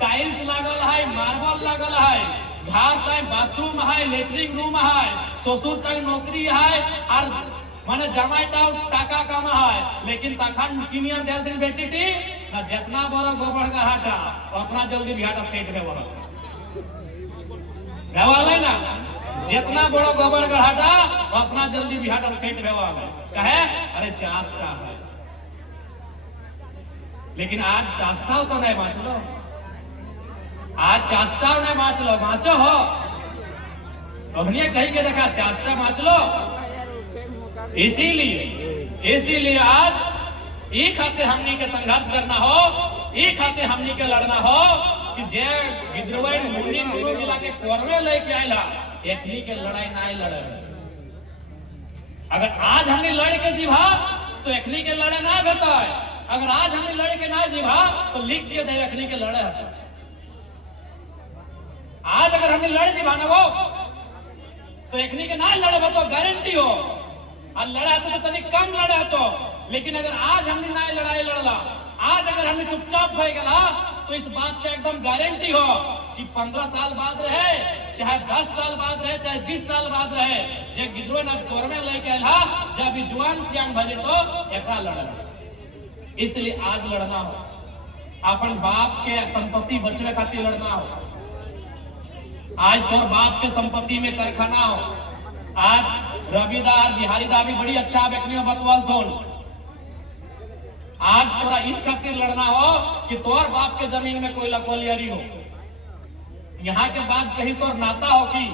Tiles लागल है, marble लागल है, घर तक बाथरूम है, लेटरिन रूम है, ससुर तक नौकरी है और माने जमाईटा टाका कमा है, लेकिन तखन किनियर देल दिन बेटी थी ना जितना बड़ा गोबर का हाटा उतना जल्दी बिहाटा सेट भेवल है ना, जितना बड़ा गोबर का हाटा उतना जल्दी बिहाटा सेट भेवल है। कहे अरे चास्टा है, लेकिन आज चास्टा तो नहीं बाँच लो, आज चास्टा नहीं बाँच लो, बाँचो हो कहनिए कही के देखा चास्टा बाँच लो। इसीलिए आज एक खातिर हमनी के संघर्ष करना हो, एक खातिर हमनी के लड़ना हो कि जे गिद्रवई मुन्नी दोनों मिला के कोरवे लेके आइला एकनी के लड़ाई ना लड़े। अगर आज हमने लड़ के जीभा तो एकनी के लड़े ना भेटा है, अगर आज हमने लड़ के ना जीभा तो लिख के दे एकनी के लड़े है। आज अगर हमने लड़ जीभा ना वो तो एकनी के ना लड़े तो गारंटी हो, और लड़ा तो तनी कम लड़ा तो, लेकिन अगर आज हमने ना लड़ाई लड़ला, आज अगर हमने चुपचाप हो गया तो इस बात पे एकदम गारंटी हो कि 15 साल बाद रहे, चाहे 10 साल बाद रहे, चाहे 20 साल बाद रहे, जे गिद्रो नाच कोरमे लेके आला जब जुआन सियान भजे तो एकरा लड़ल। इसलिए आज लड़ना हो, अपन बाप के संपत्ति बचवे खातिर लड़ना हो। आज तोर बाप के संपत्ति में कारखाना हो, आज रविदार बिहारीदा भी बड़ी अच्छा व्यक्ति बतवाल थोन, आज तोरा इस खातिर लड़ना हो कि तोर बाप के जमीन में कोई लकोलियरी हो, यहाँ के बाद कहीं तोर नाता हो कि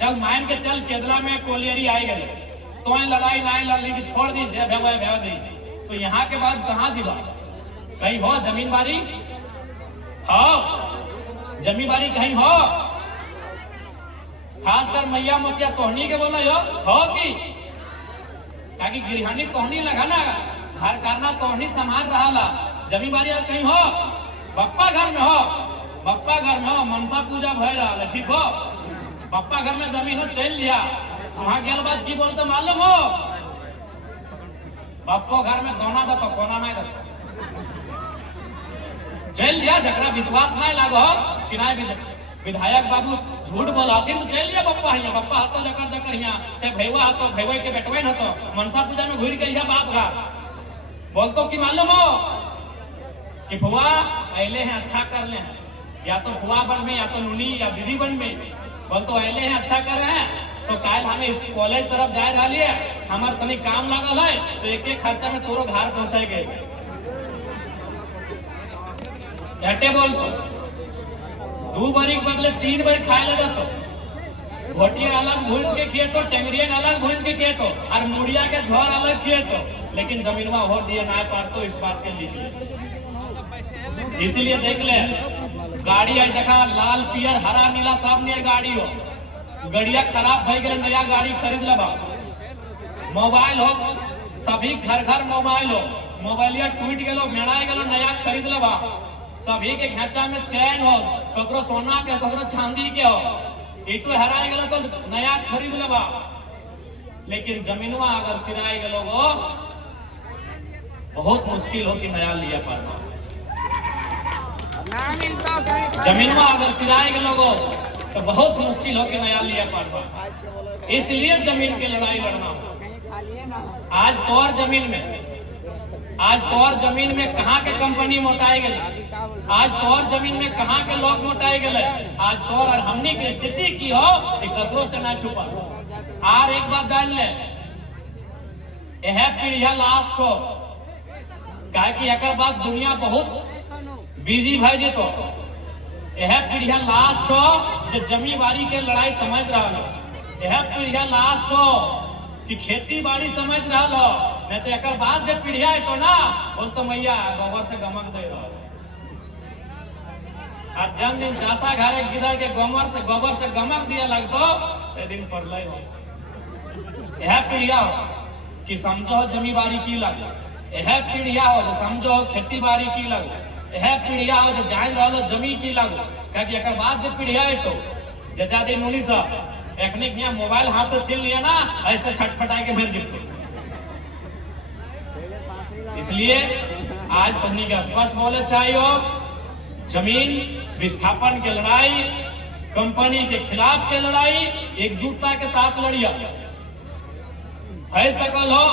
चल मान के चल केदला में कोलियरी आई गए तो लड़ाई ना लड़ने की छोड़ दी जय भेव दी, तो यहाँ के बाद कहाँ जीवा कहीं हो जमीन बारी हो, जमीन बारी कहीं हो, खासकर मैया मसिया तोहनी के बोला हो कि ताकि गिरहानी तोहनी लगा ना, घर करना तोहनी संभाल रहा, जमीन बारी कहीं हो, बप्पा घर में हो, बप्पा घर में हो, मनसा पूजा भय रहा ठीक हो, बप्पा घर में जमीन हो चल लिया, वहां गेल बात की बोलते मालूम हो, बप्पो घर में दोना दो तो कोना नहीं दो चल लिया, जकरा विश्वास नहीं लागो कि नहीं विधायक बाबू झूठ बोलाती तो चल लिया बप्पा हिया, बप्पा हाथों जकर जकर हिया, चाहे भैया हाथों भैया के बेटवे न तो मनसा पूजा में घुर गई है बाप का बोलतो कि मालूम हो कि फुआ अले हैं अच्छा कर ले, या तो फुआ बन में या तो नूनी या दीदी बन में, बोलतो अले हैं अच्छा कर रहे हैं तो काल हमें इस कॉलेज तरफ जा रहा है, हमार तनी काम लागल है तो एक एक खर्चा में तोरो घर पहुंचाए गए एटे बोलतो 2 बारी के बदले 3 बार खाए लगा तो घोटिया अलग भूंज के किए तो टेंगरियन अलग भूंज के किए तो और मुड़िया के झोर अलग किए तो, लेकिन जमीनवा हो दिए ना पार तो इस बात के लिए। इसीलिए देख ले गाड़ी आई देखा लाल पियर हरा नीला सब नियर गाड़ी हो, गड़िया खराब भई गए नया गाड़ी खरीद लबा, मोबाइल हो सभी घर घर मोबाइल हो, मोबाइलिया टूट गेलो मेड़ा गेलो नया खरीद लबा, सभी के घेचा में चैन हो, ककरो सोना के ककरो चांदी के हो, इतो हरा गेलो तो नया खरीद लेबा, लेकिन जमीनवा अगर सिराई गेलो वो बहुत मुश्किल हो कि नया लिया पाना, जमीनवा अगर सिराई गेलो वो तो बहुत मुश्किल हो कि नया लिया पाना। इसलिए जमीन की लड़ाई लड़ना हो। आज तोर जमीन में कहाँ के कंपनी मोटाई गई, आज तोर जमीन में कहाँ के लोग मोटाई गए, आज तोर और हमनी की स्थिति की हो ककरो से ना छुपा। और एक बात जान ले, यह पीढ़िया लास्ट हो, कहे कि एक बाद दुनिया बहुत बिजी भाई जी, तो यह पीढ़िया लास्ट हो जो जमी बाड़ी के लड़ाई समझ रहा हो, यह पीढ़िया लास्ट हो कि खेती बाड़ी समझ रहा हो, नहीं तो एक बाद जब पीढ़िया है तो ना बोल तो मैया गोबर से गमक दे रहा, और जब दिन चासा घरे गिदर के गोबर से गमक दिया लगतो से दिन पड़ल हो। यह पीढ़िया हो कि समझो जमी बाड़ी की लग, यह पीढ़िया हो जो समझो खेती बाड़ी की लग, यह पीढ़िया हो जो जान रहा जमी की लग, क्योंकि एक बाद जब पीढ़िया है तो जैसा दिन मुनि साहब एखनिक यहाँ मोबाइल हाथ से छीन लिया ना ऐसे छटपटा के फिर जिपते। इसलिए आज तुमने के स्पष्ट बोले चाहिए जमीन विस्थापन की लड़ाई, कंपनी के खिलाफ की लड़ाई एकजुटता के साथ लड़िया है सकल हो।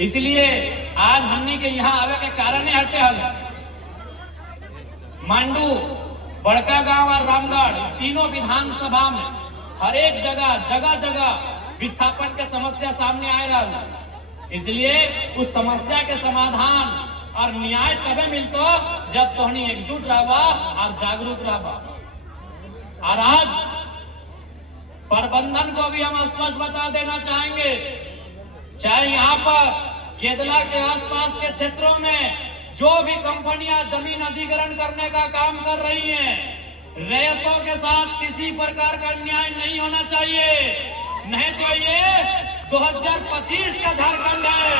इसलिए आज हमनी के यहाँ आवे के कारण हटे हल मांडू, बड़का गांव और रामगढ़ तीनों विधानसभा में हर एक जगह विस्थापन के समस्या सामने आ रहा। इसलिए उस समस्या के समाधान और न्याय तबे मिलतो जब तोहनी एकजुट रहबा और जागरूक रहबा। और आज प्रबंधन को भी हम स्पष्ट बता देना चाहेंगे, चाहे यहाँ पर केदला के आसपास के क्षेत्रों में जो भी कंपनियां जमीन अधिग्रहण करने का काम कर रही हैं, रैयतों के साथ किसी प्रकार का अन्याय नहीं होना चाहिए, नहीं तो ये 2025 का झारखंड है।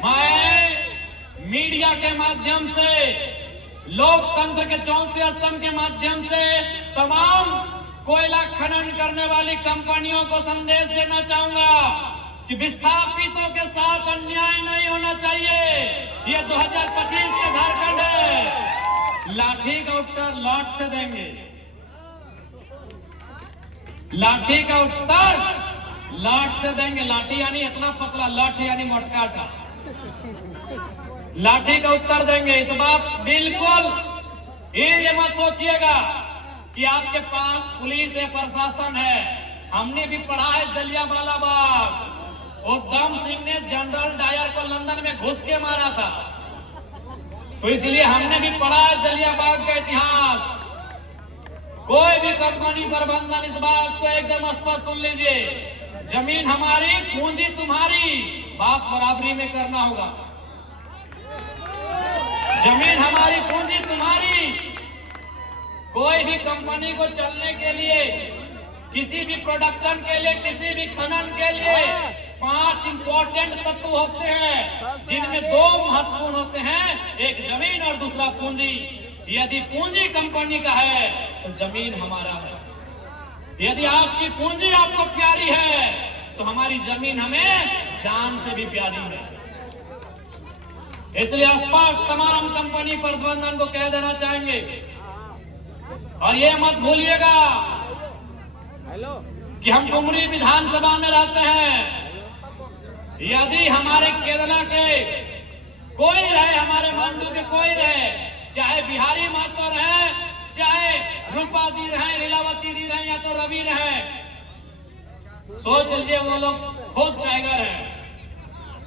मैं मीडिया के माध्यम से, लोकतंत्र के चौथे स्तंभ के माध्यम से तमाम कोयला खनन करने वाली कंपनियों को संदेश देना चाहूंगा कि विस्थापितों के साथ अन्याय नहीं होना चाहिए। ये 2025 का झारखंड है। लाठी का उत्तर लाठ से देंगे, लाठी का उत्तर लाठ से देंगे। लाठी यानी इतना पतला, लाठ यानी मोटकाटा। लाठी का उत्तर देंगे। इस बात बिल्कुल ये मत सोचिएगा कि आपके पास पुलिस है, प्रशासन है। हमने भी पढ़ा है जलियांवाला बाग, उधम सिंह ने जनरल डायर को लंदन में घुस के मारा था, तो इसलिए हमने भी पढ़ा है जलियांवाला बाग का इतिहास। कोई भी कंपनी प्रबंधन इस बात को एकदम स्पष्ट सुन लीजिए, जमीन हमारी, पूंजी तुम्हारी, बाप बराबरी में करना होगा। जमीन हमारी, पूंजी तुम्हारी। कोई भी कंपनी को चलने के लिए, किसी भी प्रोडक्शन के लिए, किसी भी खनन के लिए 5 इंपॉर्टेंट तत्व होते हैं, जिनमें 2 महत्वपूर्ण होते हैं, एक जमीन और दूसरा पूंजी। यदि पूंजी कंपनी का है तो जमीन हमारा है। यदि आपकी पूंजी आपको प्यारी है तो हमारी जमीन हमें जान से भी प्यारी है। इसलिए स्पष्ट तमाम कंपनी प्रबंधन को कह देना चाहेंगे। और ये मत भूलिएगा कि हम डुमरी विधानसभा में रहते हैं। यदि हमारे केरला के कोई रहे, हमारे मांडू के कोई रहे, चाहे बिहारी महतो रहे, चाहे रूपा दी रहे, लीलावती दी रहे, या तो रवि रहे, सोच लीजिए वो लोग खुद टाइगर हैं।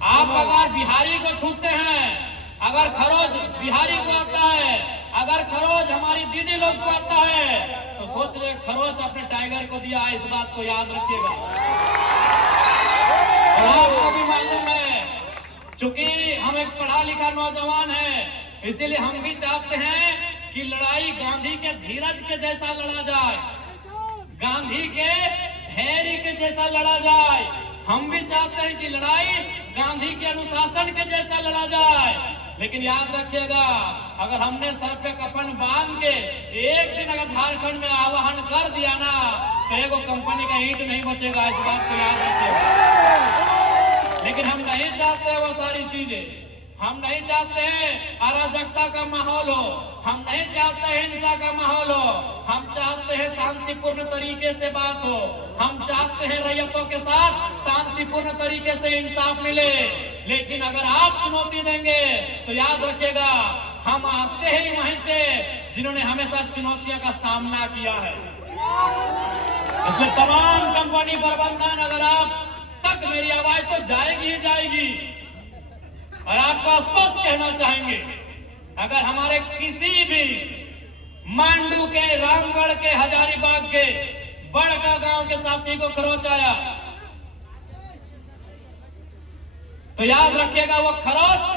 आप अगर बिहारी को छूते हैं, अगर खरोज बिहारी को आता है, अगर खरोज हमारी दीदी लोग को आता है, तो सोच रहे खरोज अपने टाइगर को दिया है। इस बात को याद रखिएगा। और आपको भी मालूम है, चूंकि हम एक पढ़ा लिखा नौजवान है, इसीलिए हम भी चाहते हैं कि लड़ाई गांधी के धीरज के जैसा लड़ा जाए, गांधी के धैर्य के जैसा लड़ा जाए। हम भी चाहते हैं कि लड़ाई गांधी के अनुशासन के जैसा लड़ा जाए। लेकिन याद रखिएगा, अगर हमने सर पे कफन बांध के एक दिन अगर झारखंड में आवाहन कर दिया ना, तो एगो कंपनी का ईंट नहीं बचेगा। इस बात को याद रखिएगा। लेकिन हम नहीं चाहते वो सारी चीजें। हम नहीं चाहते हैं अराजकता का माहौल हो, हम नहीं चाहते हिंसा का माहौल हो। हम चाहते हैं शांतिपूर्ण तरीके से बात हो, हम चाहते हैं रैयतों के साथ शांतिपूर्ण तरीके से इंसाफ मिले। लेकिन अगर आप चुनौती देंगे तो याद रखिएगा, हम आते ही वहीं से जिन्होंने हमेशा चुनौतियों का सामना किया है। इसलिए तमाम कंपनी प्रबंधन, अगर आप तक मेरी आवाज तो जाएगी ही जाएगी। और आपको स्पष्ट कहना चाहेंगे, अगर हमारे किसी भी मांडू के, रामगढ़ के, हजारीबाग के, बड़का गांव के साथी को खरोच आया, तो याद रखिएगा वो खरोच